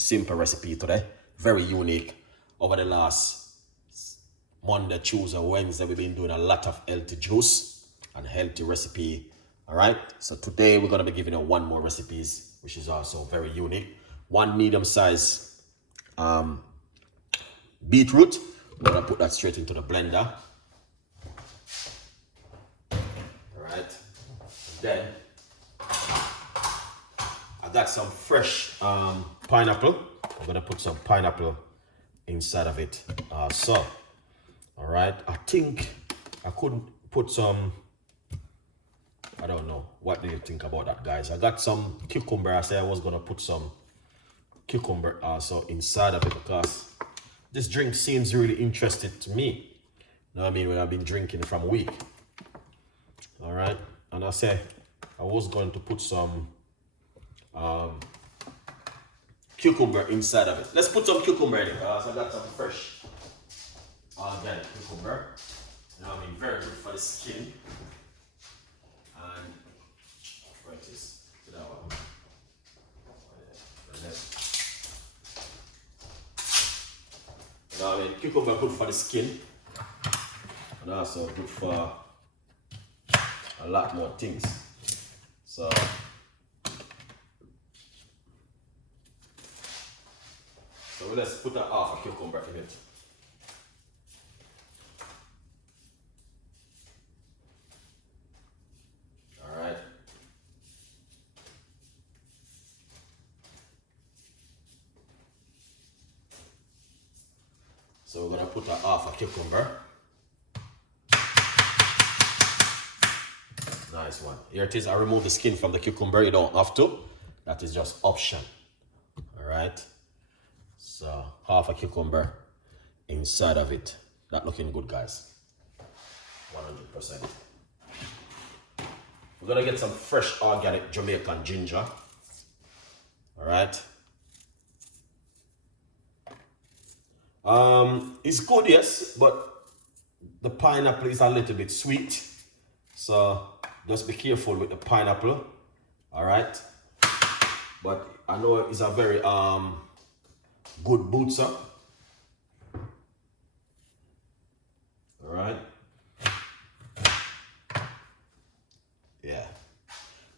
simple recipe today. Very unique. Over the last Monday, Tuesday, Wednesday, we've been doing a lot of healthy juice and healthy recipe. All right. So today we're going to be giving you one more recipes, which is also very unique. One medium size beetroot. We're going to put that straight into the blender. All right. Then I got some fresh pineapple. I'm gonna put some pineapple inside of it. So, all right. I think I could put some. I don't know. What do you think about that, guys? I got some cucumber. I said I was gonna put some cucumber also inside of it because this drink seems really interesting to me. You know what I mean? When I've been drinking from a week. All right. And I said I was going to put some cucumber inside of it. Let's put some cucumber in it because I got some fresh organic cucumber. You know what I mean? Very good for the skin. And right this to that one. You know what I mean? Cucumber good for the skin and also good for a lot more things. So let's put half a cucumber in it. All right. So we're gonna put half a cucumber. Nice one. Here it is. I remove the skin from the cucumber. You don't have to. That is just option. All right. So half a cucumber inside of it. That looking good, guys. 100%. We're gonna get some fresh organic Jamaican ginger. All right. It's good, yes, but the pineapple is a little bit sweet. So just be careful with the pineapple. All right. But I know it's a very good bootser. All right. Yeah.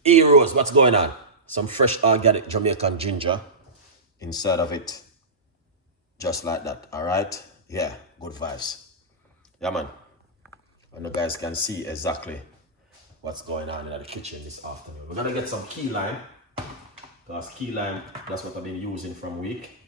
Rose, what's going on? Some fresh organic Jamaican ginger inside of it. Just like that. All right. Yeah. Good vibes. Yeah, man. And you guys can see exactly what's going on in the kitchen this afternoon. We're gonna get some key lime. Because key lime, that's what I've been using from week.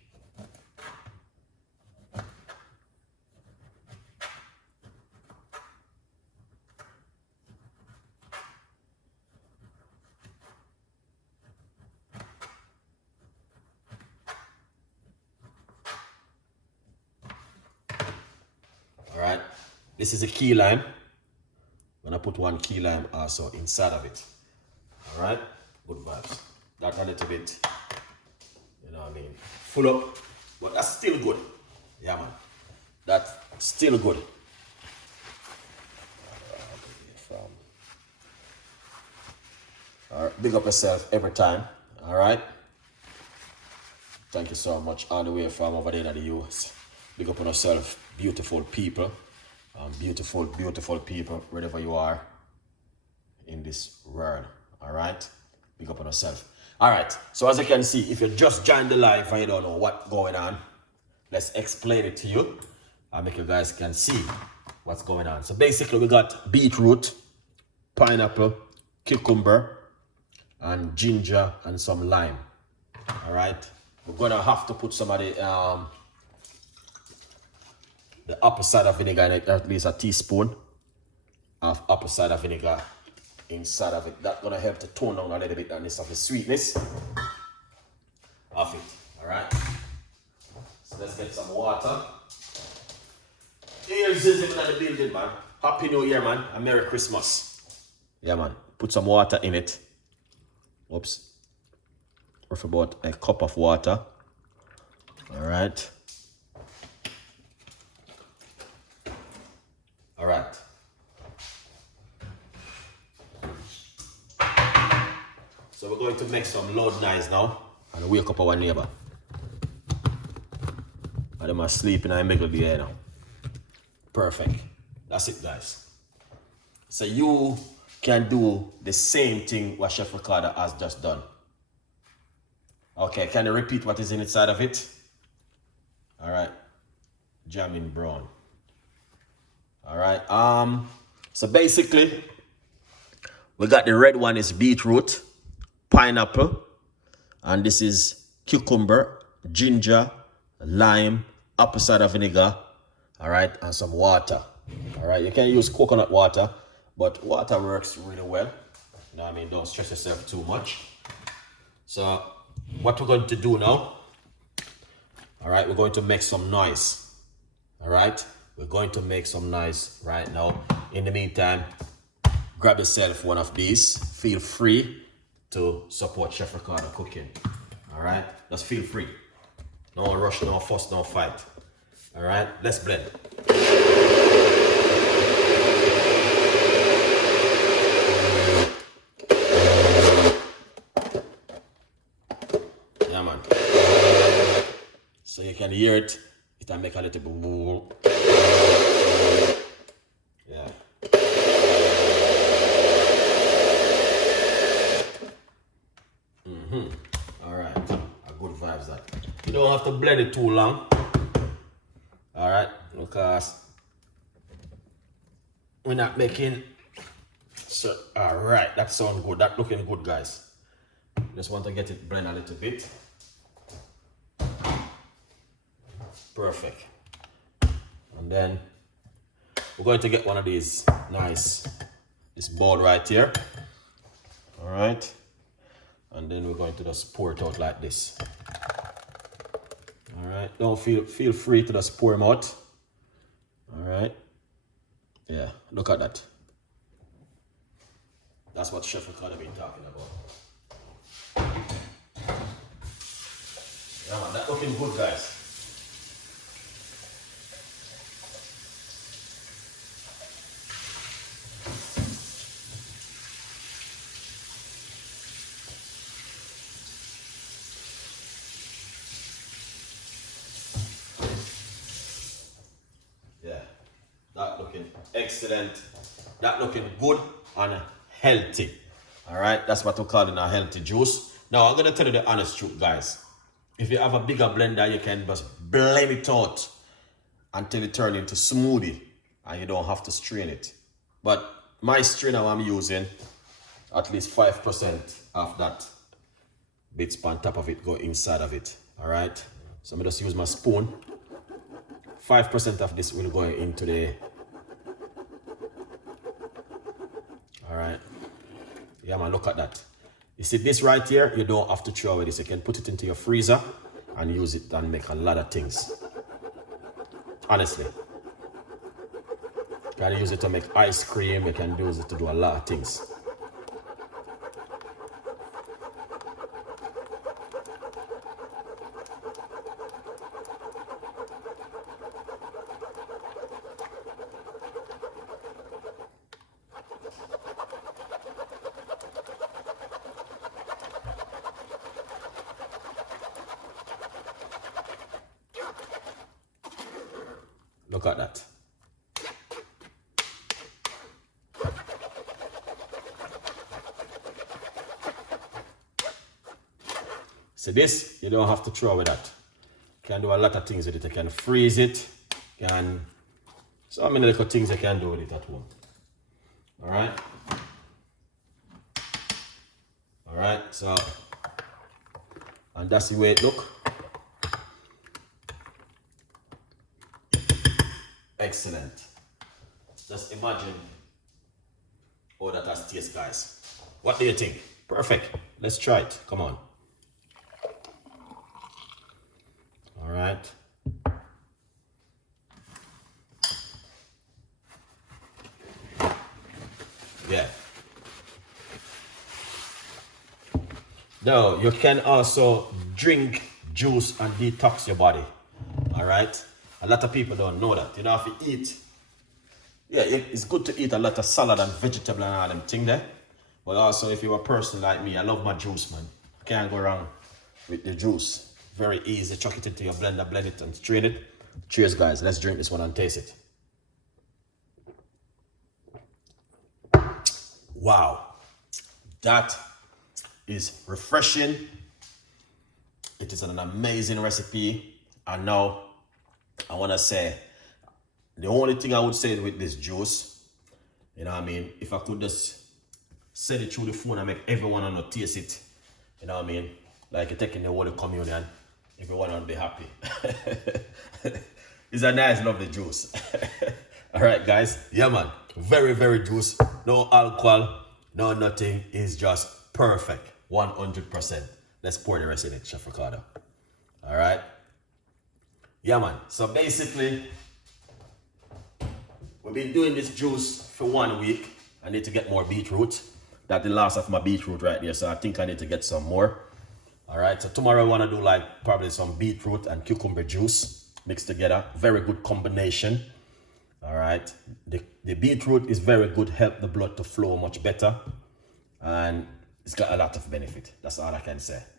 All right, this is a key lime. I'm gonna put one key lime also inside of it. All right, good vibes. That a little bit, you know what I mean, full up, but that's still good. Yeah, man, that's still good. All right, big up yourself every time. All right. Thank you so much all the way from over there in the US. Big up on yourself, beautiful people. Beautiful people, wherever you are in this world. All right. Big up on yourself. All right. So as you can see, if you just joined the live and you don't know what's going on, let's explain it to you and make you guys can see what's going on. So basically, we got beetroot, pineapple, cucumber, and ginger and some lime. All right. We're gonna have to put some of the apple cider vinegar in it, at least a teaspoon of apple cider vinegar inside of it. That's gonna help to tone down a little bit of the sweetness of it. All right. So let's get some water. Here's Zizim in the building, man. Happy New Year, man, and Merry Christmas. Yeah, man. Put some water in it. Oops. Worth about a cup of water. All right. All right. So we're going to make some loud noise now and wake up our neighbor. And them are sleeping in the middle there now. Perfect. That's it, guys. So you can do the same thing what Chef Ricardo has just done. Okay, can you repeat what is inside of it? All right. Jamming brown. All right. So basically, we got the red one is beetroot, pineapple, and this is cucumber, ginger, lime, apple cider vinegar, all right, and some water. All right, you can use coconut water, but water works really well. You know what I mean? Don't stress yourself too much. So what we're going to do now, all right, we're going to make some noise. All right, we're going to make some noise right now. In the meantime, grab yourself one of these. Feel free to support Chef Ricardo Cooking. All right, just feel free. No rush, no fuss, no fight. All right, let's blend. Yeah, man. So you can hear it. It'll make a little boom. Yeah. All right. A good vibes that. You don't have to blend it too long. All right, because we're not making. So, all right, that sounds good. That looking good, guys. Just want to get it blend a little bit. Perfect. And then we're going to get one of these this bowl right here. All right. And then we're going to just pour it out like this. All right. Don't feel free to just pour them out. All right. Yeah. Look at that. That's what Chef Ricardo been talking about. Yeah, man, that looking good, guys. Yeah, that looking excellent. That looking good and healthy. All right, that's what we're calling a healthy juice. Now, I'm gonna tell you the honest truth, guys. If you have a bigger blender, you can just blend it out until it turns into smoothie and you don't have to strain it. But my strainer I'm using, at least 5% of that bits on top of it go inside of it. All right, so I'm just use my spoon. 5% of this will go into the. All right. Yeah, man, look at that. You see this right here, you don't have to throw away this. You can put it into your freezer and use it and make a lot of things. Honestly. You can use it to make ice cream. You can use it to do a lot of things. Look at that. So this, you don't have to throw away that. You can do a lot of things with it. You can freeze it. You can, so many little things you can do with it at home. All right. All right, so, and that's the way it look. Excellent. Just imagine how that has taste, guys. What do you think? Perfect. Let's try it. Come on. All right. Yeah. Now, you can also drink juice and detox your body. All right. A lot of people don't know that. You know, if you eat, yeah, it's good to eat a lot of salad and vegetable and all them things there. But also, if you're a person like me, I love my juice, man. I can't go wrong with the juice. Very easy. Chuck it into your blender, blend it and strain it. Cheers, guys. Let's drink this one and taste it. Wow, that is refreshing. It is an amazing recipe. And now I want to say the only thing I would say with this juice, you know what I mean, if I could just send it through the phone and make everyone on the taste it, you know what I mean, like you're taking the Holy Communion, everyone will be happy. It's a nice, lovely juice. All right, guys. Yeah, man. Very, very juice. No alcohol, no nothing. It's just perfect. 100%. Let's pour the rest in it, Chef Ricardo. All right. Yeah, man. So basically, we've been doing this juice for 1 week. I need to get more beetroot. That's the last of my beetroot right there. So I think I need to get some more. All right. So tomorrow I want to do like probably some beetroot and cucumber juice mixed together. Very good combination. All right. The beetroot is very good. Help the blood to flow much better. And it's got a lot of benefit. That's all I can say.